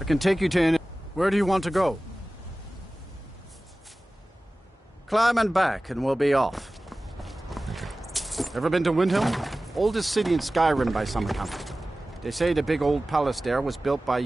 I can take you to any... Where do you want to go? Climb and back, and we'll be off. Ever been to Windhelm? Oldest city in Skyrim by some account. They say the big old palace there was built by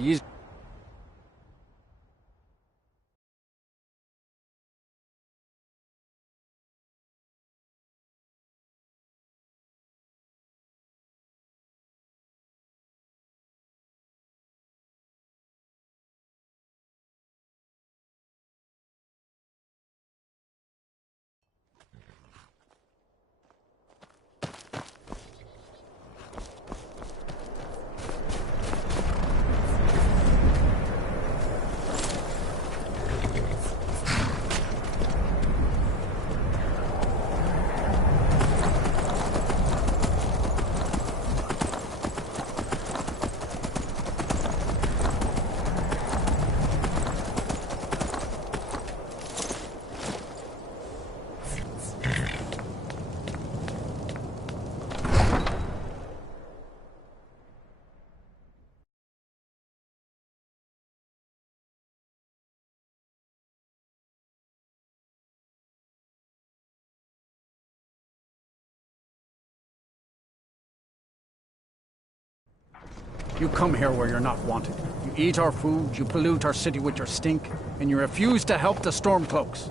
You come here where you're not wanted. You eat our food, you pollute our city with your stink, and you refuse to help the Stormcloaks.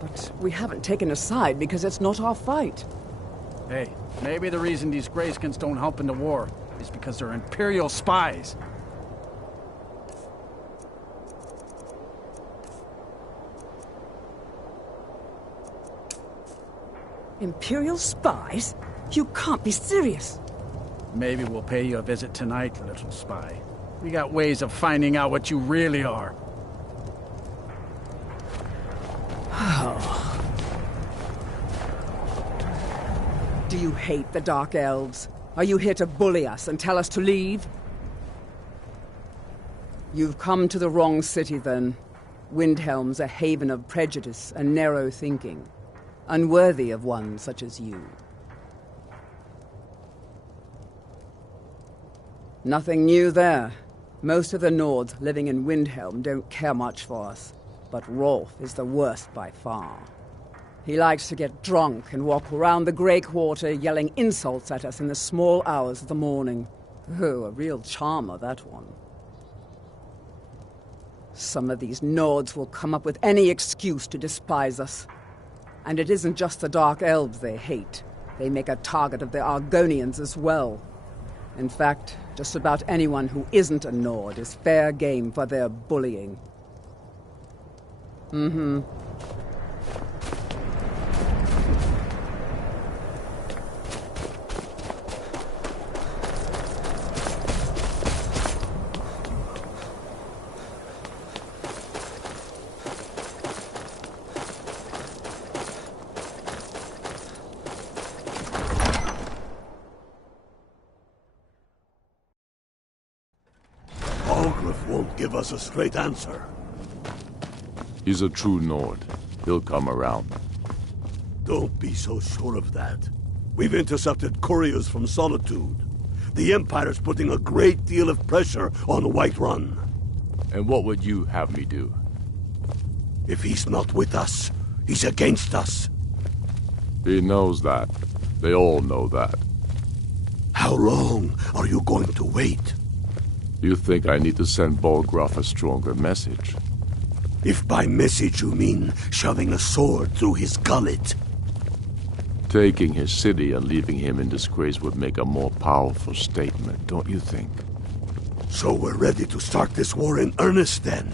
But we haven't taken a side because it's not our fight. Hey, maybe the reason these Greyskins don't help in the war is because they're Imperial spies. Imperial spies? You can't be serious. Maybe we'll pay you a visit tonight, little spy. We got ways of finding out what you really are. Do you hate the Dark Elves? Are you here to bully us and tell us to leave? You've come to the wrong city, then. Windhelm's a haven of prejudice and narrow thinking, unworthy of one such as you. Nothing new there. Most of the Nords living in Windhelm don't care much for us, but Rolf is the worst by far. He likes to get drunk and walk around the Greyquarter yelling insults at us in the small hours of the morning. Oh, a real charmer, that one. Some of these Nords will come up with any excuse to despise us. And it isn't just the Dark Elves they hate. They make a target of the Argonians as well. In fact, just about anyone who isn't a Nord is fair game for their bullying. Mm-hmm. Won't give us a straight answer. He's a true Nord. He'll come around. Don't be so sure of that. We've intercepted couriers from Solitude. The Empire's putting a great deal of pressure on Whiterun. And what would you have me do? If he's not with us, he's against us. He knows that. They all know that. How long are you going to wait? You think I need to send Bolgraf a stronger message? If by message you mean shoving a sword through his gullet. Taking his city and leaving him in disgrace would make a more powerful statement, don't you think? So we're ready to start this war in earnest then?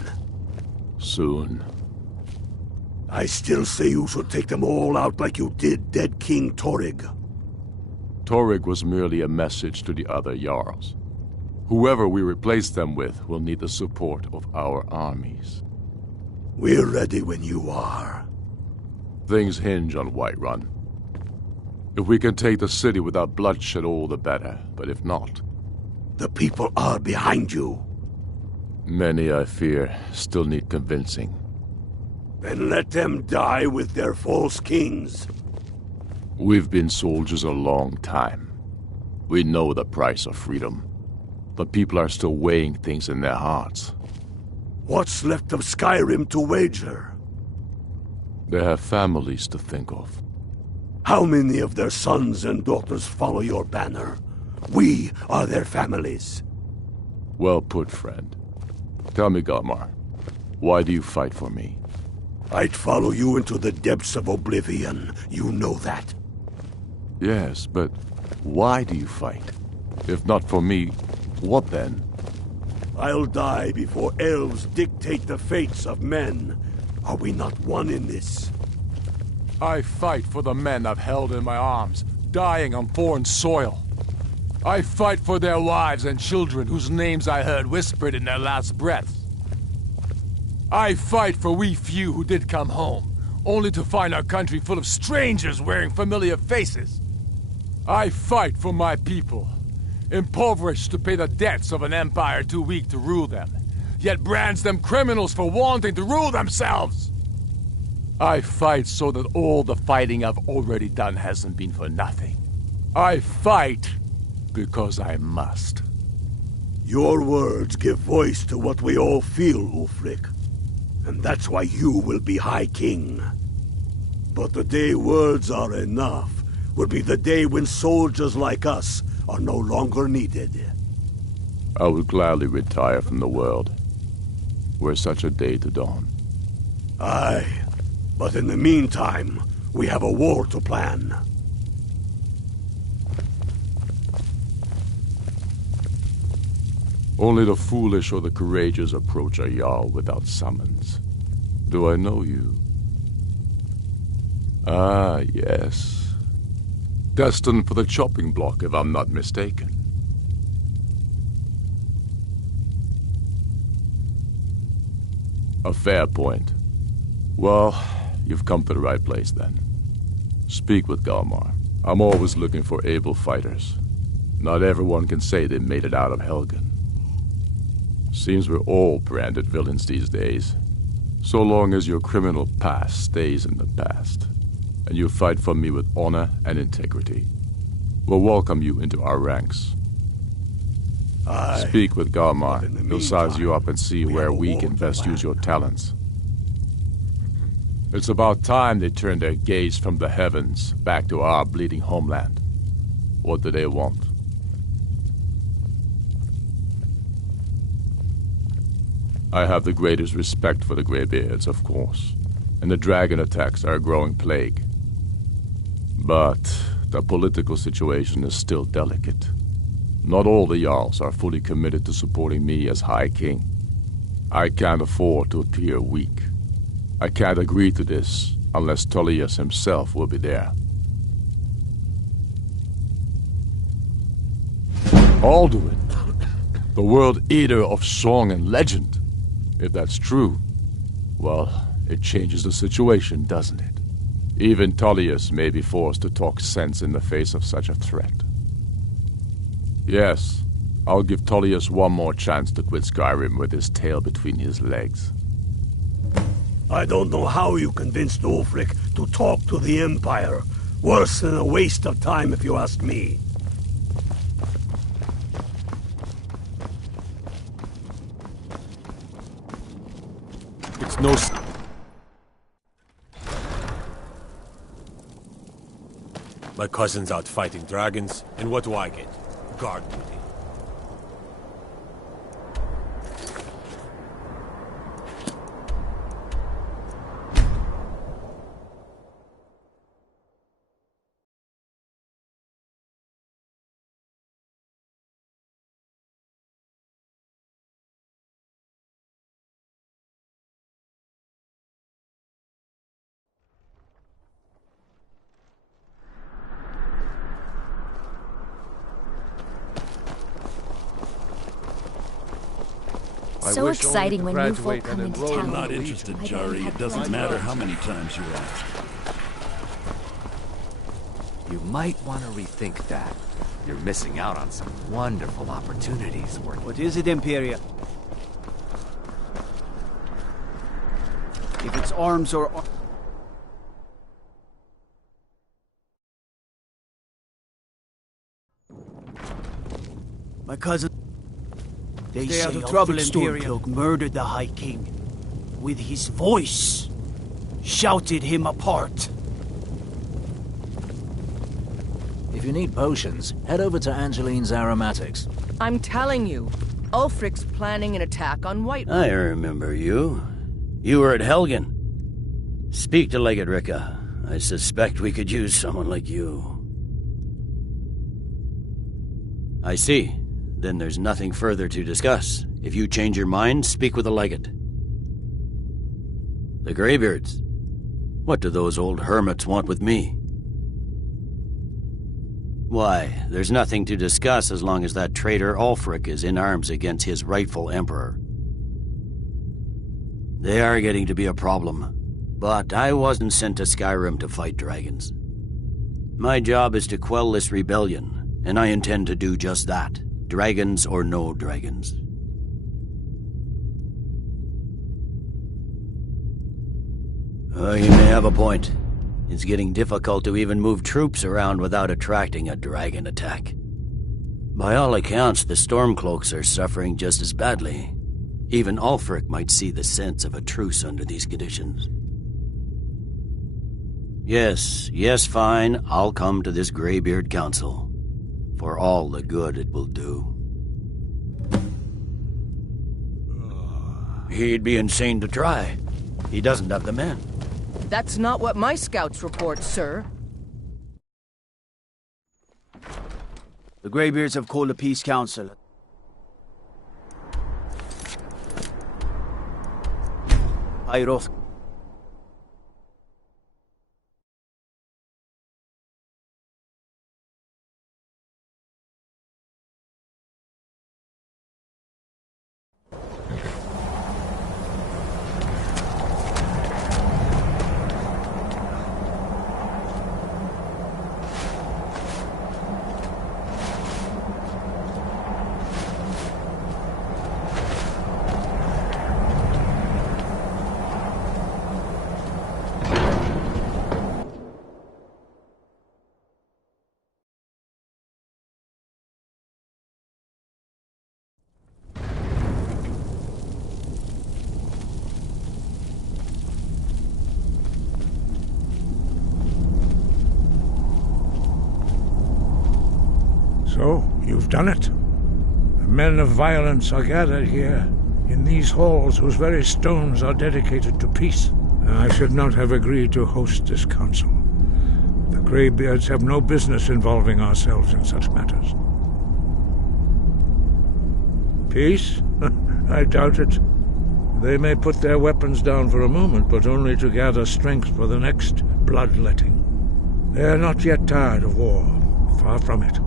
Soon. I still say you should take them all out like you did dead King Torrig. Torrig was merely a message to the other Jarls. Whoever we replace them with will need the support of our armies. We're ready when you are. Things hinge on Whiterun. If we can take the city without bloodshed, all the better. But if not... The people are behind you. Many, I fear, still need convincing. Then let them die with their false kings. We've been soldiers a long time. We know the price of freedom. But people are still weighing things in their hearts. What's left of Skyrim to wager? They have families to think of. How many of their sons and daughters follow your banner? We are their families. Well put, friend. Tell me, Galmar, why do you fight for me? I'd follow you into the depths of oblivion. You know that. Yes, but why do you fight? If not for me, what then? I'll die before elves dictate the fates of men. Are we not one in this? I fight for the men I've held in my arms, dying on foreign soil. I fight for their wives and children whose names I heard whispered in their last breaths. I fight for we few who did come home, only to find our country full of strangers wearing familiar faces. I fight for my people, impoverished to pay the debts of an empire too weak to rule them, yet brands them criminals for wanting to rule themselves. I fight so that all the fighting I've already done hasn't been for nothing. I fight because I must. Your words give voice to what we all feel, Ulfric. And that's why you will be High King. But the day words are enough will be the day when soldiers like us are no longer needed. I would gladly retire from the world, were such a day to dawn. Aye, but in the meantime, we have a war to plan. Only the foolish or the courageous approach a Jarl without summons. Do I know you? Ah, yes. Destined for the chopping block, if I'm not mistaken. A fair point. Well, you've come to the right place then. Speak with Galmar. I'm always looking for able fighters. Not everyone can say they made it out of Helgen. Seems we're all branded villains these days. So long as your criminal past stays in the past, and you fight for me with honor and integrity, we'll welcome you into our ranks. Aye. Speak with Galmar. But He'll size you up and see where have a we war can to best plan. use your talents. It's about time they turned their gaze from the heavens back to our bleeding homeland. What do they want? I have the greatest respect for the Greybeards, of course, and the dragon attacks are a growing plague. But the political situation is still delicate. Not all the Jarls are fully committed to supporting me as High King. I can't afford to appear weak. I can't agree to this unless Tullius himself will be there. Alduin, the World Eater of song and legend. If that's true, well, it changes the situation, doesn't it? Even Tullius may be forced to talk sense in the face of such a threat. Yes, I'll give Tullius one more chance to quit Skyrim with his tail between his legs. I don't know how you convinced Ulfric to talk to the Empire. Worse than a waste of time, if you ask me. It's no... My cousin's out fighting dragons, and what do I get? Guard duty. I so wish only exciting to when new folk graduate come and into enroll in town. I'm not the interested, Legion. Jari. It doesn't matter how many times you ask. You might want to rethink that. You're missing out on some wonderful opportunities working. What is it, Imperial? If it's arms or... My cousin... They Stay say out of trouble, Imperial murdered the High King. With his voice. Shouted him apart. If you need potions, head over to Angeline's Aromatics. I'm telling you, Ulfric's planning an attack on White. I remember you. You were at Helgen. Speak to Legate Ricca. I suspect we could use someone like you. I see. Then there's nothing further to discuss. If you change your mind, speak with the Legate. The Greybeards. What do those old hermits want with me? Why, there's nothing to discuss as long as that traitor Ulfric is in arms against his rightful emperor. They are getting to be a problem, but I wasn't sent to Skyrim to fight dragons. My job is to quell this rebellion, and I intend to do just that, dragons or no dragons. You may have a point. It's getting difficult to even move troops around without attracting a dragon attack. By all accounts, the Stormcloaks are suffering just as badly. Even Ulfric might see the sense of a truce under these conditions. Yes, fine. I'll come to this Greybeard Council. For all the good it will do. He'd be insane to try. He doesn't have the men. That's not what my scouts report, sir. The Greybeards have called a peace council. Pyroth. So, you've done it. The men of violence are gathered here, in these halls whose very stones are dedicated to peace. I should not have agreed to host this council. The Greybeards have no business involving ourselves in such matters. Peace? I doubt it. They may put their weapons down for a moment, but only to gather strength for the next bloodletting. They are not yet tired of war. Far from it.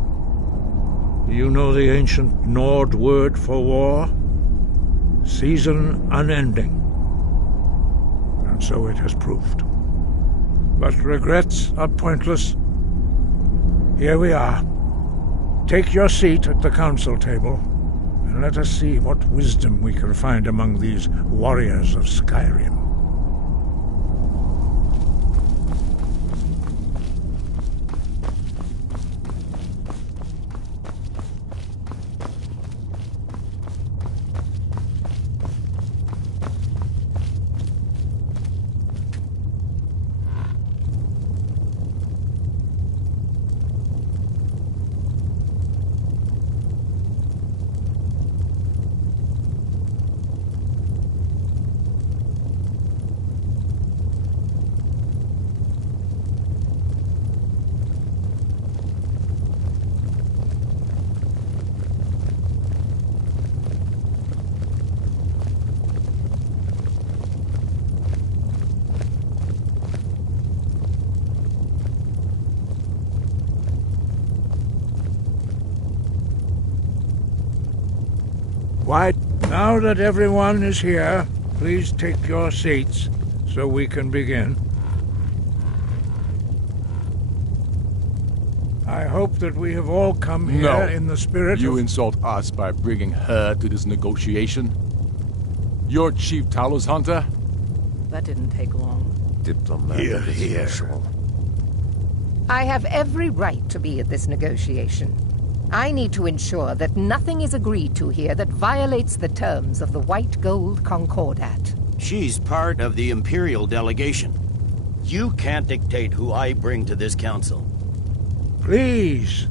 Do you know the ancient Nord word for war? Season unending. And so it has proved. But regrets are pointless. Here we are. Take your seat at the council table, and let us see what wisdom we can find among these warriors of Skyrim. Why Now that everyone is here, please take your seats so we can begin. I hope that we have all come here in the spirit You of... insult us by bringing her to this negotiation? You're Chief Talos Hunter? That didn't take long. Diplomatic as usual. I have every right to be at this negotiation. I need to ensure that nothing is agreed to here that violates the terms of the White Gold Concordat. She's part of the Imperial delegation. You can't dictate who I bring to this council. Please,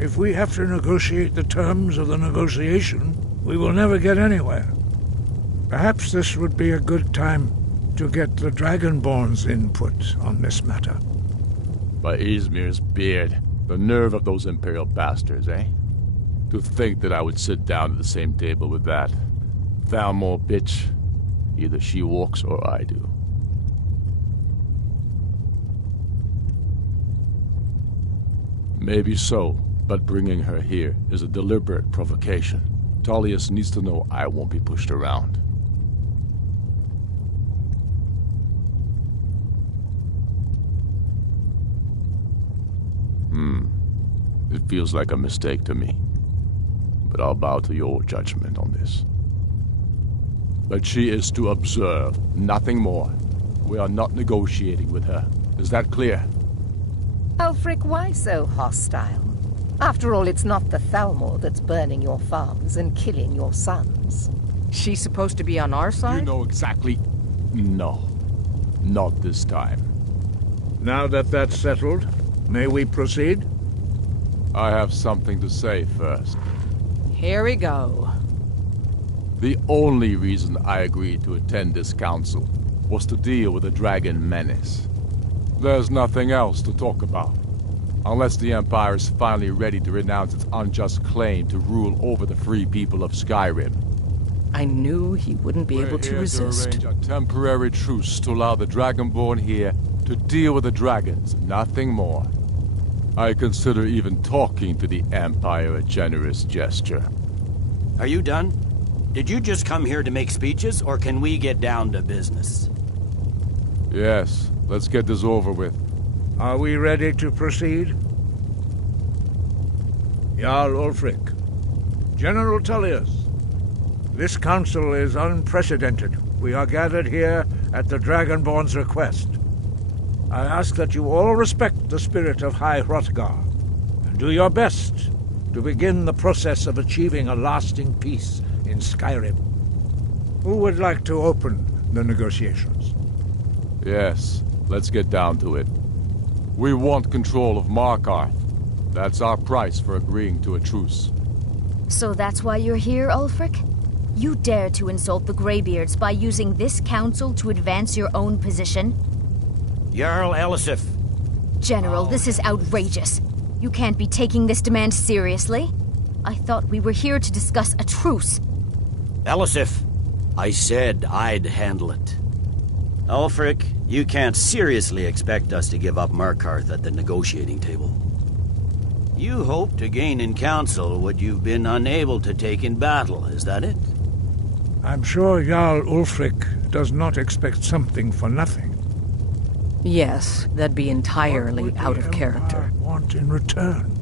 if we have to negotiate the terms of the negotiation, we will never get anywhere. Perhaps this would be a good time to get the Dragonborn's input on this matter. By Izmir's beard, the nerve of those Imperial bastards, eh? To think that I would sit down at the same table with that Thalmor bitch. Either she walks or I do. Maybe so, but bringing her here is a deliberate provocation. Tullius needs to know I won't be pushed around. It feels like a mistake to me. But I'll bow to your judgment on this. But she is to observe, nothing more. We are not negotiating with her. Is that clear? Ulfric, why so hostile? After all, it's not the Thalmor that's burning your farms and killing your sons. She's supposed to be on our side? You know exactly... No. Not this time. Now that that's settled, may we proceed? I have something to say first. Here we go. The only reason I agreed to attend this council was to deal with the dragon menace. There's nothing else to talk about. Unless the Empire is finally ready to renounce its unjust claim to rule over the free people of Skyrim. I knew he wouldn't be able to resist. To arrange a temporary truce to allow the Dragonborn here to deal with the dragons, nothing more. I consider even talking to the Empire a generous gesture. Are you done? Did you just come here to make speeches, or can we get down to business? Yes, let's get this over with. Are we ready to proceed? Jarl Ulfric, General Tullius, this council is unprecedented. We are gathered here at the Dragonborn's request. I ask that you all respect the spirit of High Hrothgar, and do your best to begin the process of achieving a lasting peace in Skyrim. Who would like to open the negotiations? Yes, let's get down to it. We want control of Markarth. That's our price for agreeing to a truce. So that's why you're here, Ulfric? You dare to insult the Greybeards by using this council to advance your own position? Jarl Elisif. General, this is outrageous. You can't be taking this demand seriously. I thought we were here to discuss a truce. Elisif, I said I'd handle it. Ulfric, you can't seriously expect us to give up Markarth at the negotiating table. You hope to gain in council what you've been unable to take in battle, is that it? I'm sure Jarl Ulfric does not expect something for nothing. Yes, that'd be entirely out of character. Want in return?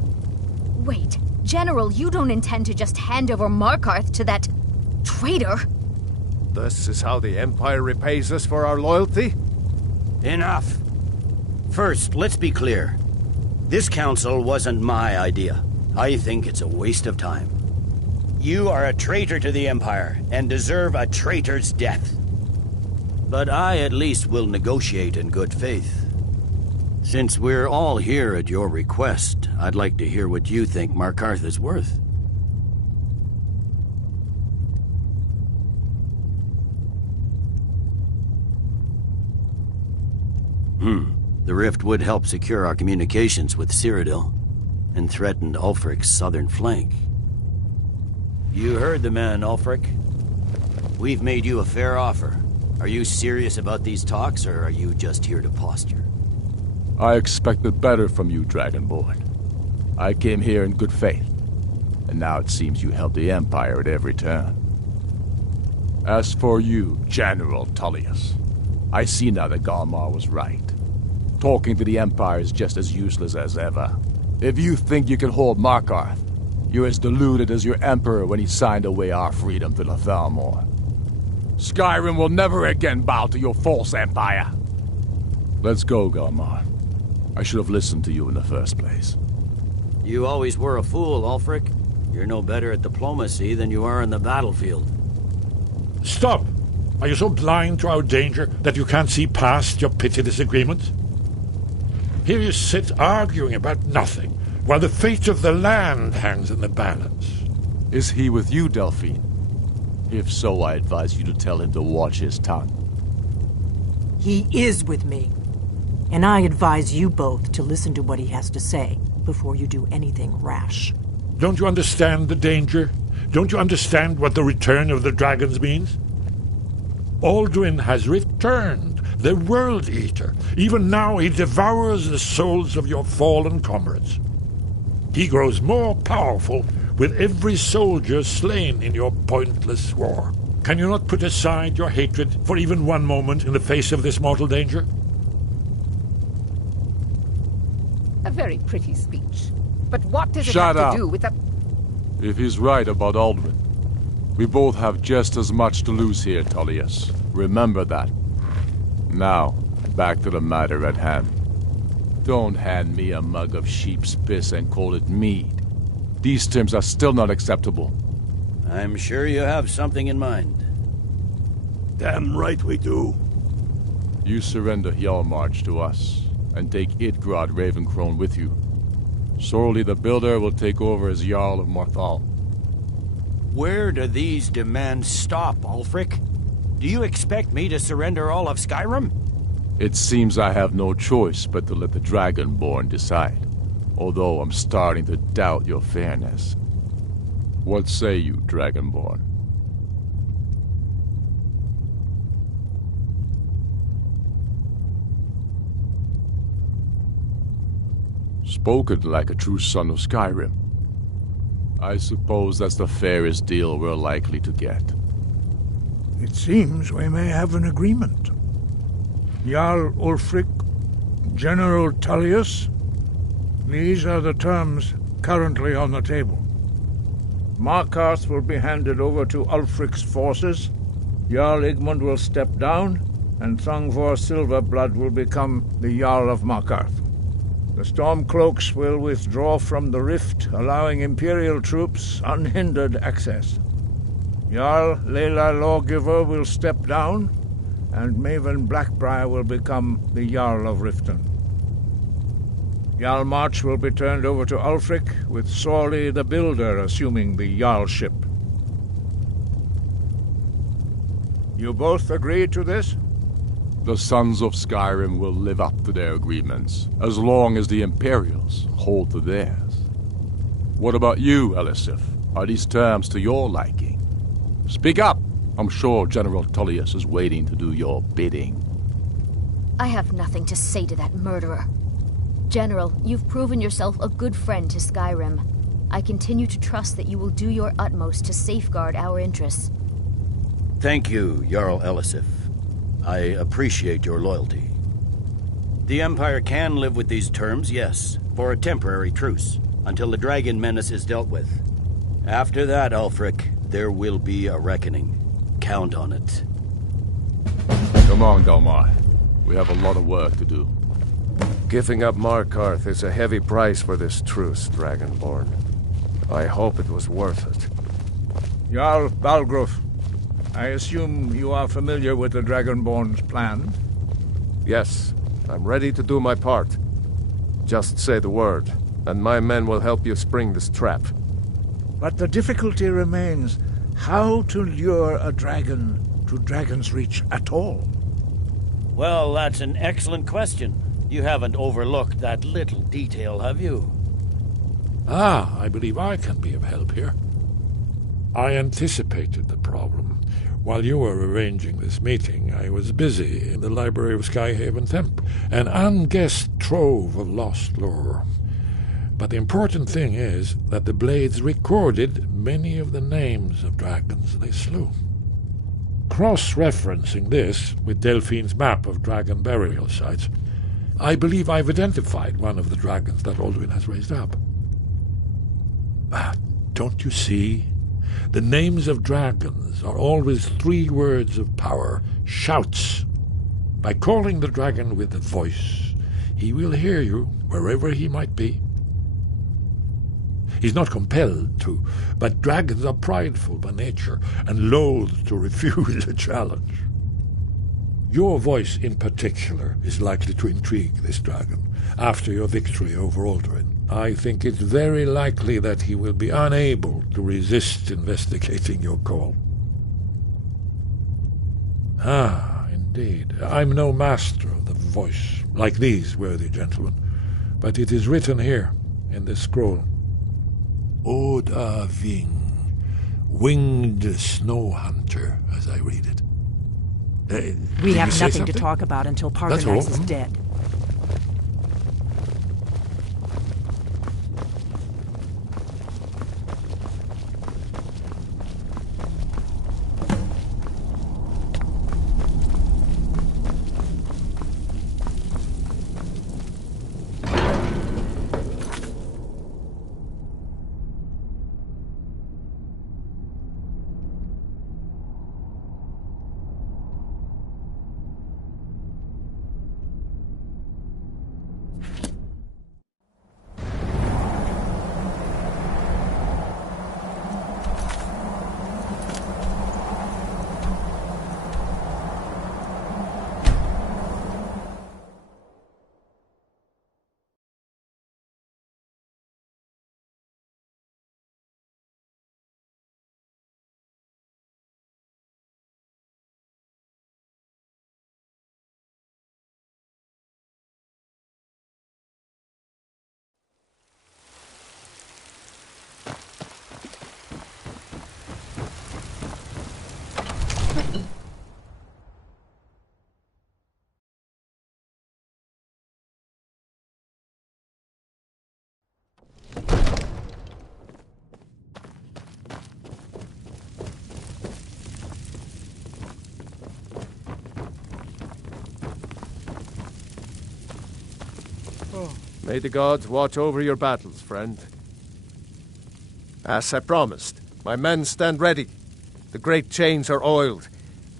Wait, General, you don't intend to just hand over Markarth to that traitor? This is how the Empire repays us for our loyalty? Enough. First, let's be clear. This council wasn't my idea. I think it's a waste of time. You are a traitor to the Empire and deserve a traitor's death. But I at least will negotiate in good faith. Since we're all here at your request, I'd like to hear what you think Markarth is worth. The rift would help secure our communications with Cyrodiil, and threatened Ulfric's southern flank. You heard the man, Ulfric. We've made you a fair offer. Are you serious about these talks, or are you just here to posture? I expected better from you, Dragonborn. I came here in good faith, and now it seems you help the Empire at every turn. As for you, General Tullius, I see now that Galmar was right. Talking to the Empire is just as useless as ever. If you think you can hold Markarth, you're as deluded as your Emperor when he signed away our freedom to the Thalmor. Skyrim will never again bow to your false empire. Let's go, Galmar. I should have listened to you in the first place. You always were a fool, Ulfric. You're no better at diplomacy than you are in the battlefield. Stop! Are you so blind to our danger that you can't see past your petty disagreements? Here you sit arguing about nothing, while the fate of the land hangs in the balance. Is he with you, Delphine? If so, I advise you to tell him to watch his tongue. He is with me. And I advise you both to listen to what he has to say before you do anything rash. Don't you understand the danger? Don't you understand what the return of the dragons means? Alduin has returned, the World Eater. Even now he devours the souls of your fallen comrades. He grows more powerful with every soldier slain in your pointless war. Can you not put aside your hatred for even one moment in the face of this mortal danger? A very pretty speech. But what does it Shut have up. to do with the... If he's right about Alduin, we both have just as much to lose here, Tullius. Remember that. Now, back to the matter at hand. Don't hand me a mug of sheep's piss and call it mead. These terms are still not acceptable. I'm sure you have something in mind. Damn right we do. You surrender Hjalmarch to us, and take Idgrod Ravencrone with you. Sorli the Builder will take over as Jarl of Morthal. Where do these demands stop, Ulfric? Do you expect me to surrender all of Skyrim? It seems I have no choice but to let the Dragonborn decide, although I'm starting to doubt your fairness. What say you, Dragonborn? Spoken like a true son of Skyrim. I suppose that's the fairest deal we're likely to get. It seems we may have an agreement. Jarl Ulfric, General Tullius, these are the terms currently on the table. Markarth will be handed over to Ulfric's forces, Jarl Igmund will step down, and Thangvor Silverblood will become the Jarl of Markarth. The Stormcloaks will withdraw from the rift, allowing Imperial troops unhindered access. Jarl Leila Lawgiver will step down, and Maven Blackbriar will become the Jarl of Riften. Hjalmarch will be turned over to Ulfric, with Sorli the Builder assuming the Jarlship. You both agree to this? The Sons of Skyrim will live up to their agreements, as long as the Imperials hold to theirs. What about you, Elisif? Are these terms to your liking? Speak up! I'm sure General Tullius is waiting to do your bidding. I have nothing to say to that murderer. General, you've proven yourself a good friend to Skyrim. I continue to trust that you will do your utmost to safeguard our interests. Thank you, Jarl Elisif. I appreciate your loyalty. The Empire can live with these terms, yes, for a temporary truce, until the dragon menace is dealt with. After that, Ulfric, there will be a reckoning. Count on it. Come on, Galmar. We have a lot of work to do. Giving up Markarth is a heavy price for this truce, Dragonborn. I hope it was worth it. Jarl Balgruf, I assume you are familiar with the Dragonborn's plan? Yes, I'm ready to do my part. Just say the word, and my men will help you spring this trap. But the difficulty remains how to lure a dragon to Dragon's Reach at all. Well, that's an excellent question. You haven't overlooked that little detail, have you? I believe I can be of help here. I anticipated the problem. While you were arranging this meeting, I was busy in the library of Skyhaven Temple, an unguessed trove of lost lore. But the important thing is that the Blades recorded many of the names of dragons they slew. Cross-referencing this with Delphine's map of dragon burial sites, I believe I've identified one of the dragons that Alduin has raised up. Don't you see? The names of dragons are always 3 words of power, shouts. By calling the dragon with a voice, he will hear you wherever he might be. He's not compelled to, but dragons are prideful by nature and loath to refuse a challenge. Your voice in particular is likely to intrigue this dragon after your victory over Alduin. I think it's very likely that he will be unable to resist investigating your call. Indeed. I'm no master of the voice, like these worthy gentlemen, but it is written here in this scroll. Oda Ving, winged snow hunter, as I read it. We have nothing to talk about until Parthenax is dead. May the gods watch over your battles, friend. As I promised, my men stand ready. The great chains are oiled.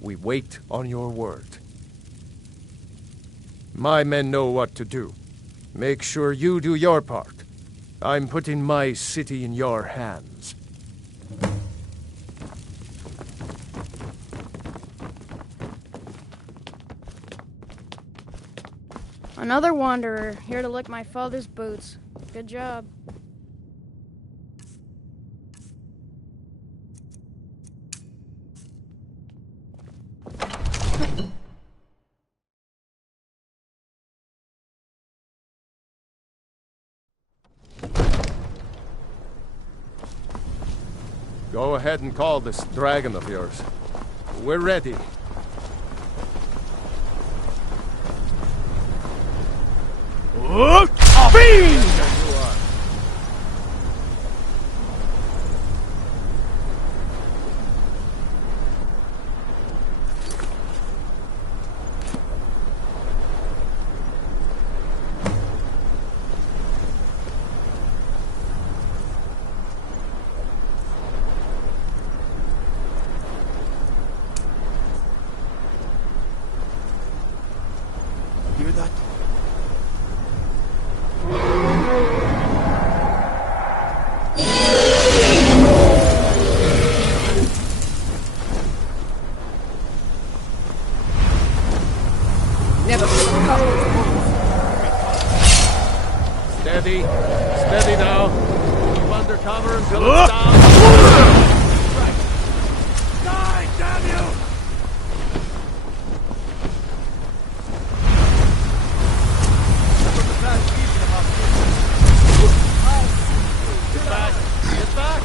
We wait on your word. My men know what to do. Make sure you do your part. I'm putting my city in your hands. Another wanderer, here to lick my father's boots. Good job. Go ahead and call this dragon of yours. We're ready. Hear that? Never Steady. Steady now. Keep under cover until it's down. Die, damn you! Get back! Get back!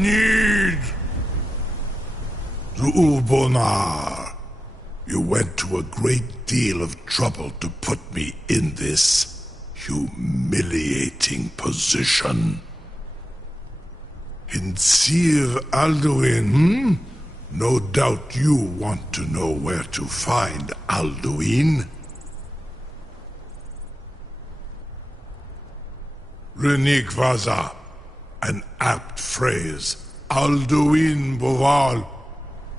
need. Zuulbonar, you went to a great deal of trouble to put me in this humiliating position. In Sir Alduin, No doubt you want to know where to find Alduin. Renik Vaza, an apt phrase. Alduin Boval.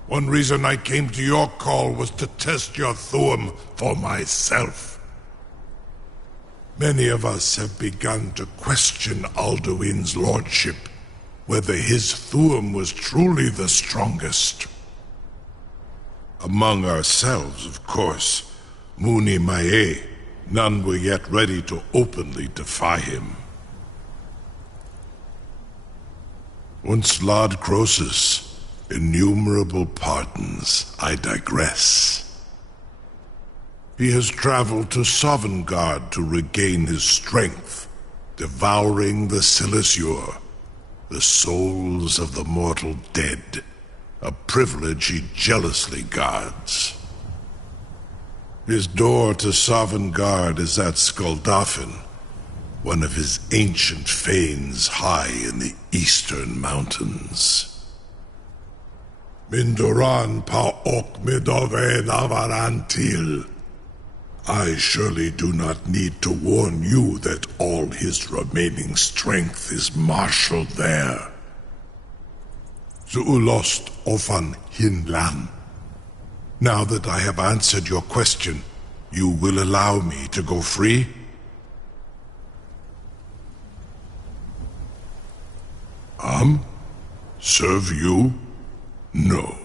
One reason I came to your call was to test your Thuum for myself. Many of us have begun to question Alduin's lordship, whether his Thuum was truly the strongest. Among ourselves, of course, Muni Mae, none were yet ready to openly defy him. Once Lord Croesus, innumerable pardons, I digress. He has traveled to Sovngarde to regain his strength, devouring the Silesure, the souls of the mortal dead, a privilege he jealously guards. His door to Sovngarde is at Skuldafn, one of his ancient fanes high in the eastern mountains. Mindoran pa ok midove navarantil. I surely do not need to warn you that all his remaining strength is marshaled there. Zuulost ofan hinlan. Now that I have answered your question, you will allow me to go free? Serve you? No.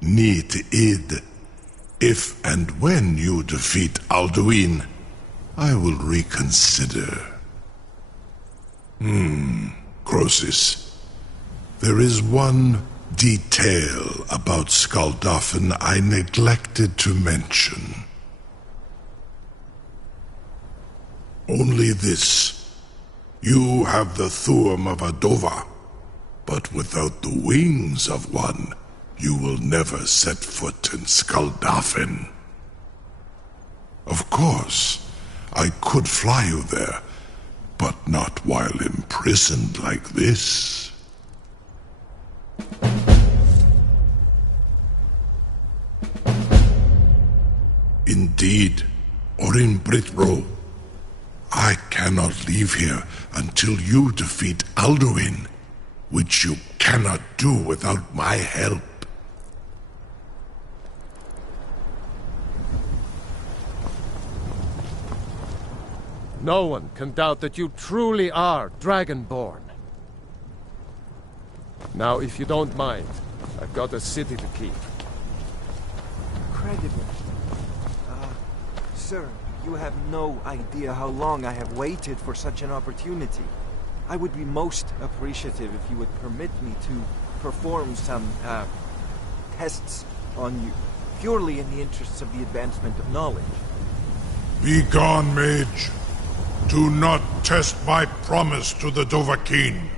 Need id. If and when you defeat Alduin, I will reconsider. Croesus. There is one detail about Skuldafn I neglected to mention. Only this. You have the Thuum of Adova, but without the wings of one, you will never set foot in Skuldafn. Of course, I could fly you there, but not while imprisoned like this. Indeed, Orin Britbro, I cannot leave here until you defeat Alduin, which you cannot do without my help. No one can doubt that you truly are Dragonborn. Now, if you don't mind, I've got a city to keep. Incredible. Sir, you have no idea how long I have waited for such an opportunity. I would be most appreciative if you would permit me to perform some, tests on you, purely in the interests of the advancement of knowledge. Be gone, mage. Do not test my promise to the Dovahkiin.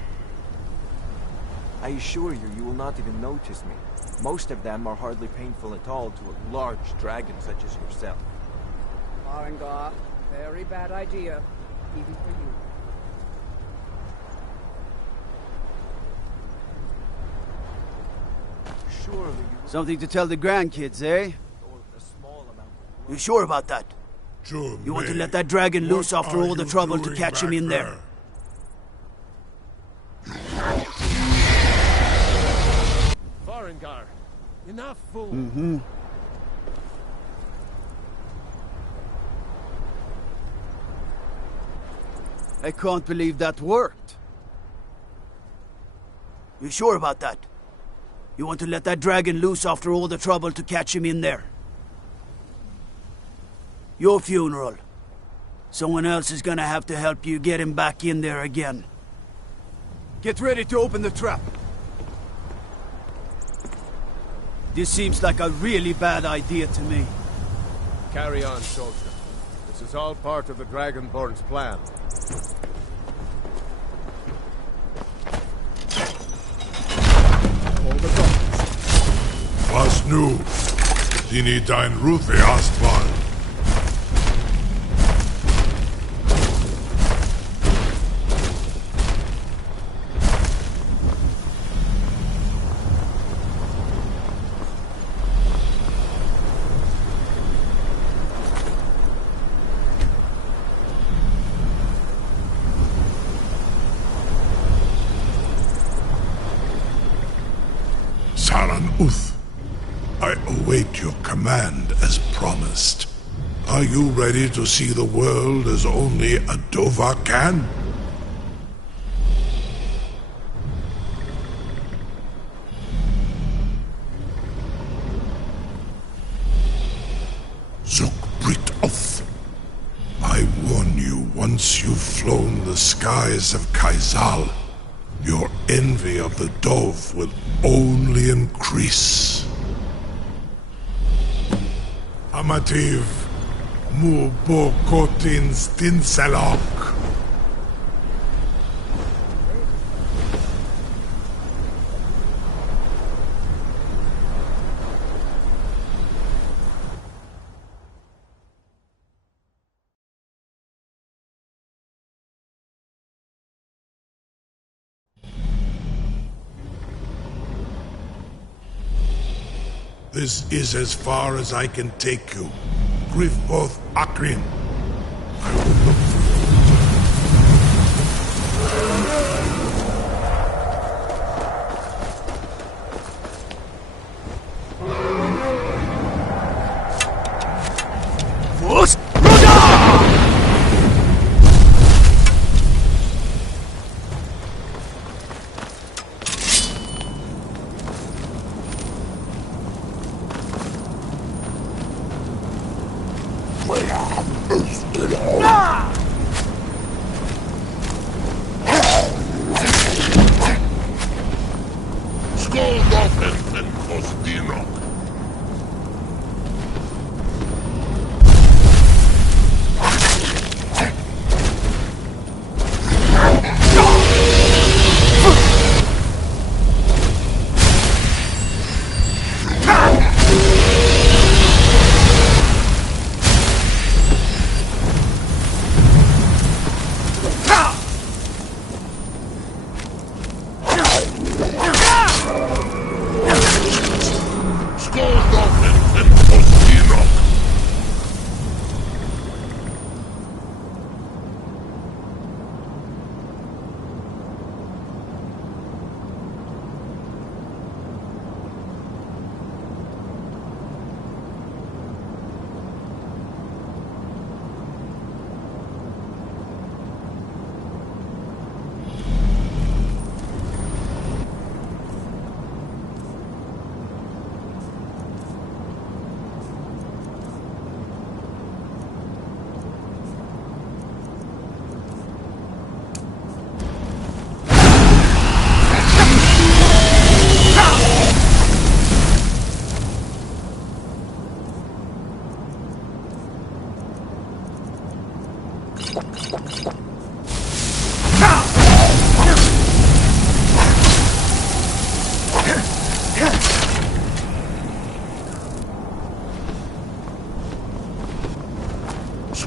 I assure you, you will not even notice me. Most of them are hardly painful at all to a large dragon such as yourself. Farengar, very bad idea, even for you. Surely Something to tell the grandkids, eh? You sure about that? Sure, you want to let that dragon loose after all the trouble to catch him in there? Farengar, enough, fool! I can't believe that worked. You sure about that? You want to let that dragon loose after all the trouble to catch him in there? Your funeral. Someone else is gonna have to help you get him back in there again. Get ready to open the trap. This seems like a really bad idea to me. Carry on, soldier. This is all part of the Dragonborn's plan. nu. Dini dein Rufe erstmal. Uth, I await your command as promised. Are you ready to see the world as only a Dova can? Zukbrit Oth, I warn you, once you've flown the skies of Kaizal, your envy of the Dove will only increase. Amativ, mu bo kotin stinselok. This is as far as I can take you. Grifoth Akrin. I will look for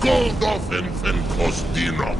Skoldofen fen Kostinok.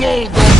you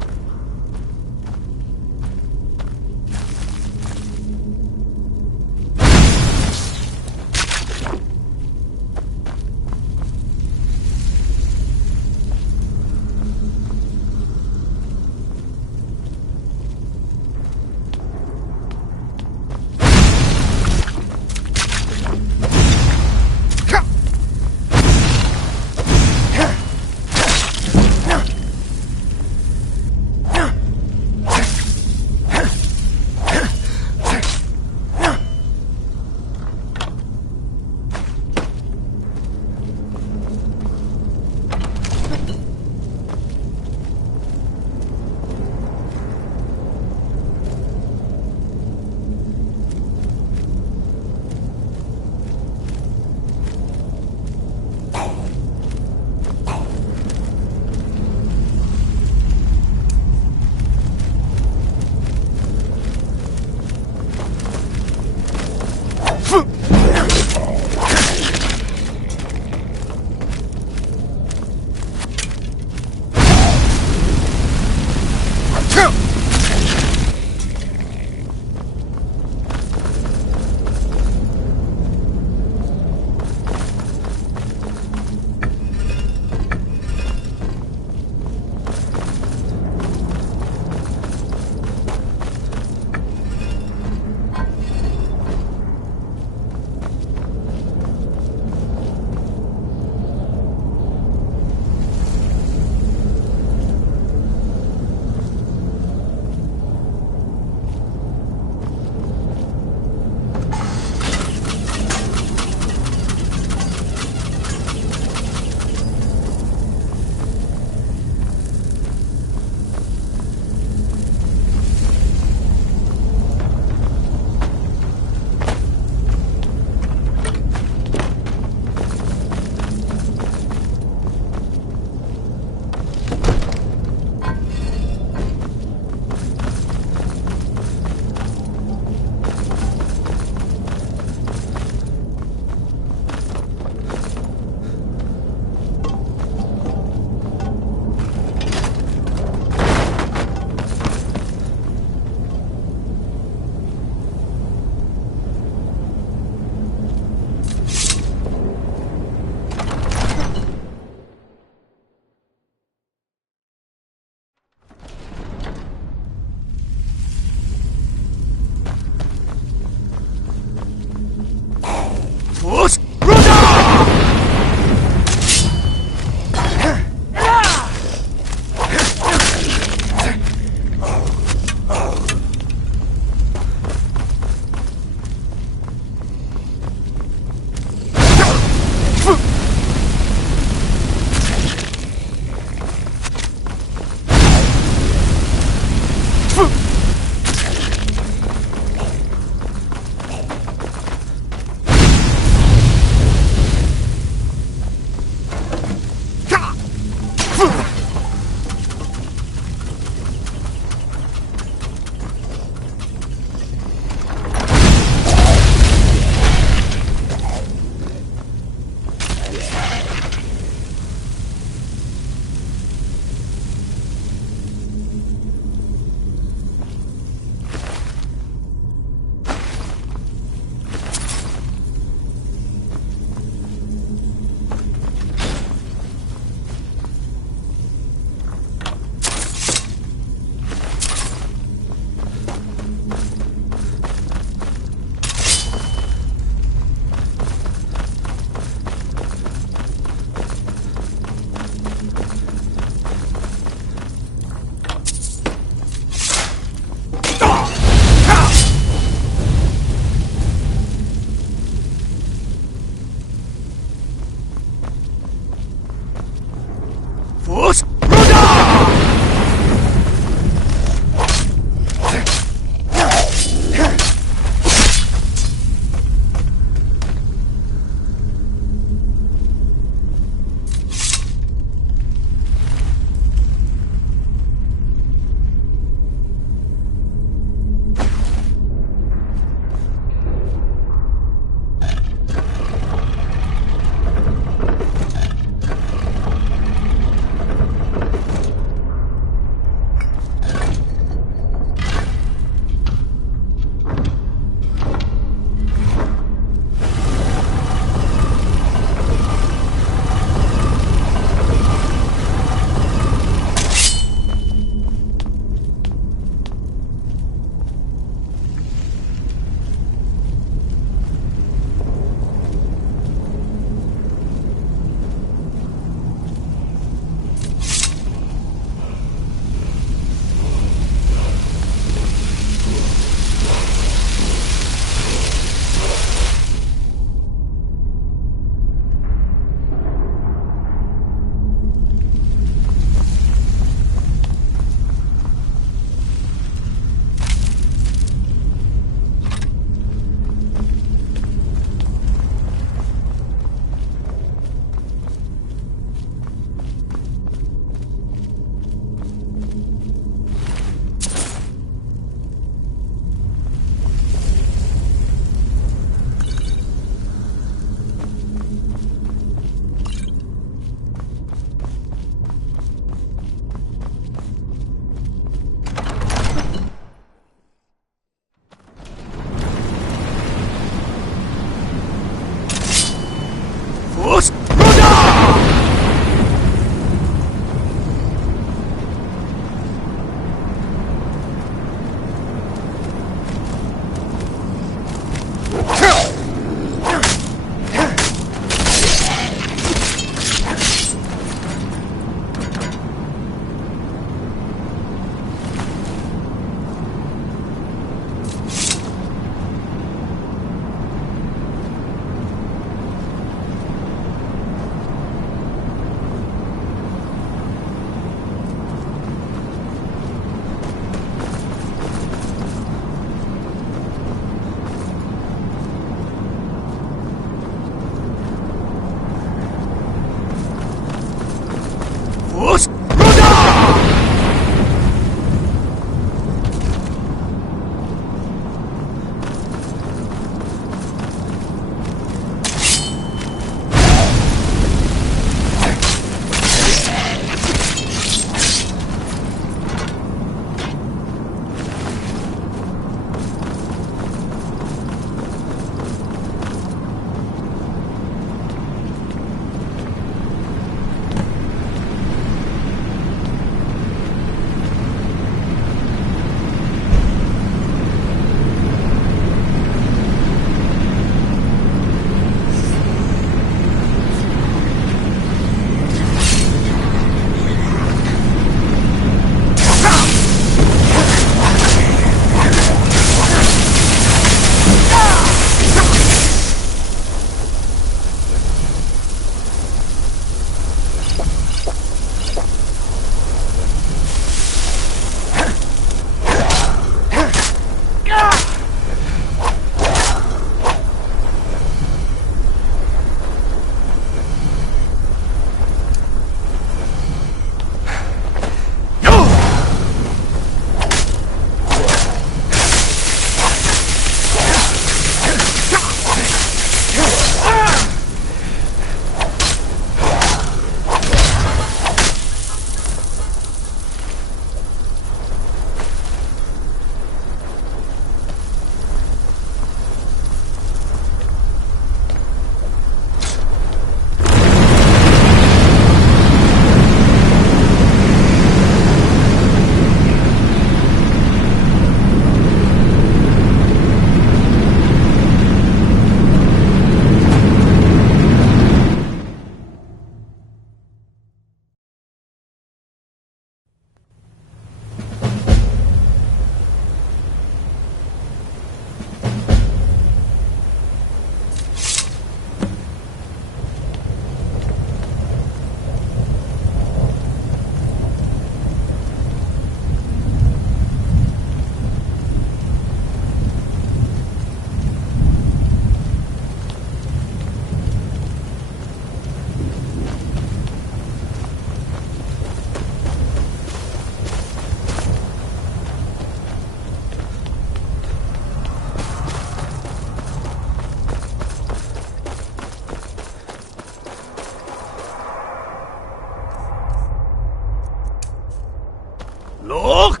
Look!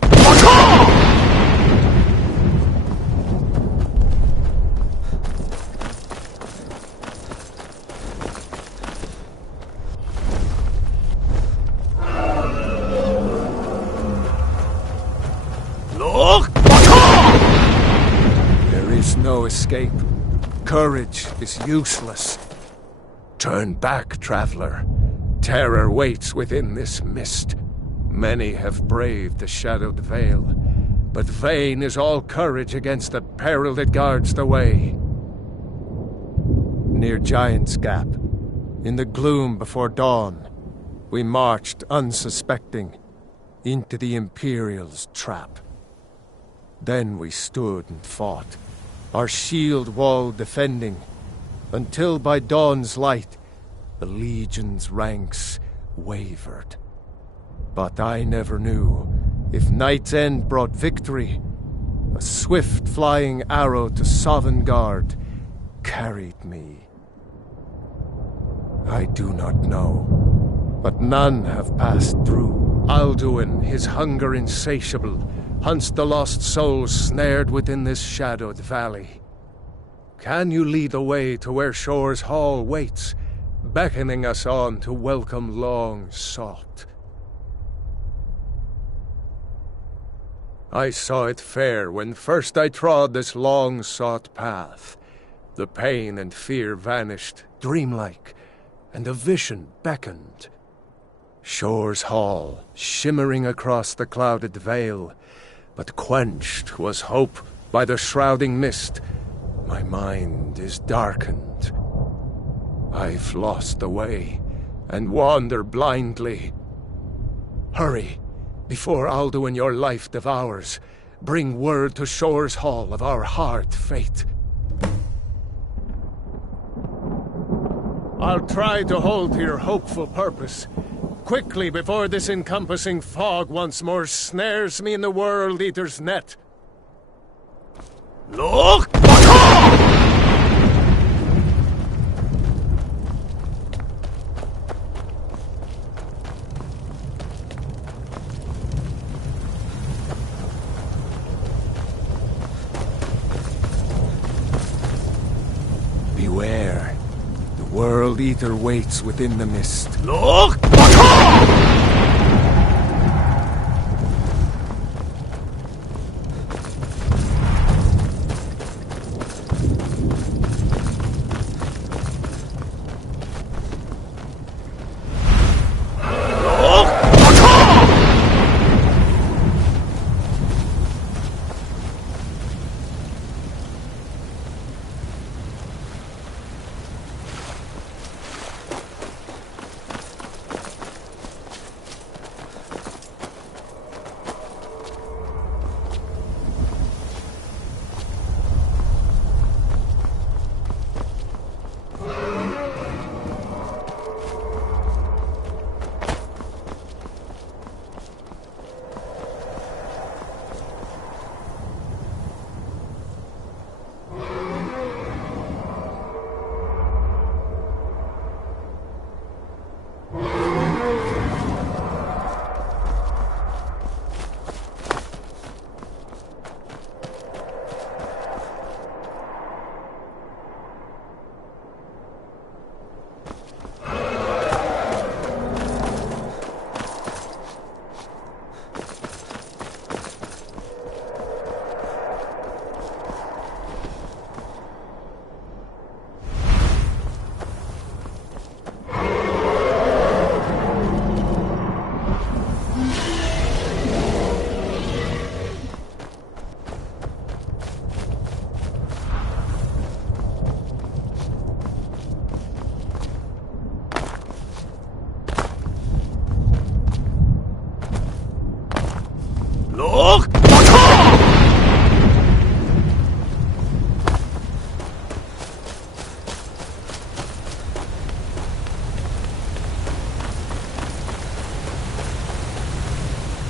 There is no escape. Courage is useless. Turn back, traveler. Terror waits within this mist. Many have braved the shadowed veil, but vain is all courage against the peril that guards the way. Near Giant's Gap, in the gloom before dawn, we marched unsuspecting into the Imperial's trap. Then we stood and fought, our shield wall defending, until by dawn's light the Legion's ranks wavered. But I never knew if Night's End brought victory. A swift flying arrow to Sovngarde carried me. I do not know, but none have passed through. Alduin, his hunger insatiable, hunts the lost souls snared within this shadowed valley. Can you lead the way to where Shore's Hall waits, beckoning us on to welcome long sought? I saw it fair when first I trod this long-sought path. The pain and fear vanished, dreamlike, and a vision beckoned. Shore's Hall, shimmering across the clouded veil, but quenched was hope by the shrouding mist. My mind is darkened. I've lost the way, and wander blindly. Hurry! Before Alduin your life devours, bring word to Shore's Hall of our hard fate. I'll try to hold to your hopeful purpose, quickly before this encompassing fog once more snares me in the World Eater's net. Look! Beware. The World Eater waits within the mist. Look! Look!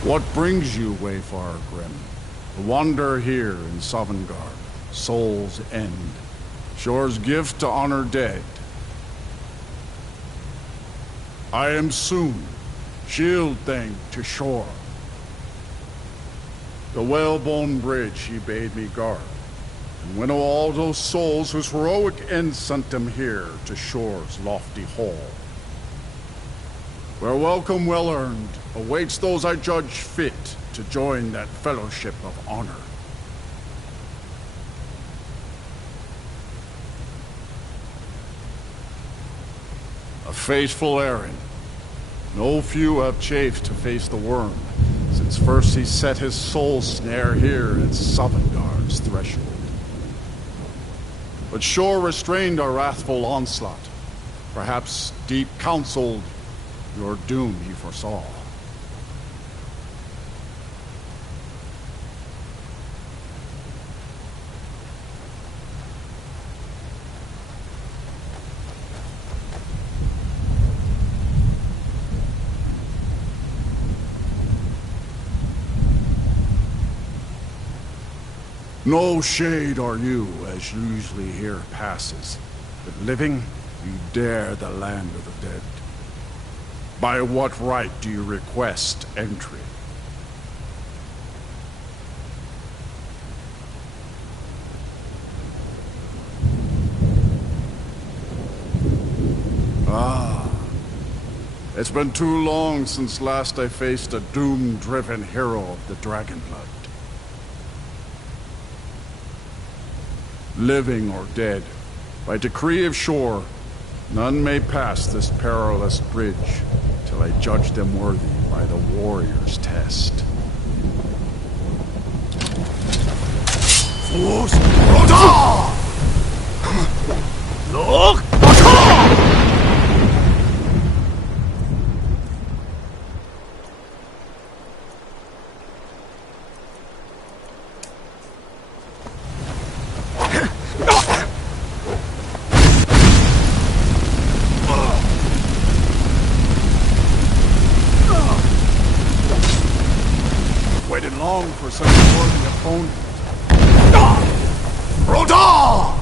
What brings you, Wayfarer Grim? A wanderer here in Sovngarde, Soul's End. Shore's gift to honor dead. I am soon, shield thing to Shore. The whalebone bridge he bade me guard, and winnow all those souls whose heroic end sent them here to shore's lofty hall, where welcome well earned awaits those I judge fit to join that fellowship of honor. A faithful errand. No few have chafed to face the worm, since first he set his soul snare here at Sovngarde's threshold. But shore restrained our wrathful onslaught. Perhaps deep counseled, your doom he foresaw. No shade are you, as usually here passes, but living, you dare the land of the dead. By what right do you request entry? Ah, it's been too long since last I faced a doom-driven hero of the Dragonblood. Living or dead, by decree of shore, none may pass this perilous bridge till I judge them worthy by the warrior's test. Waited long for such a worthy opponent. Rodal!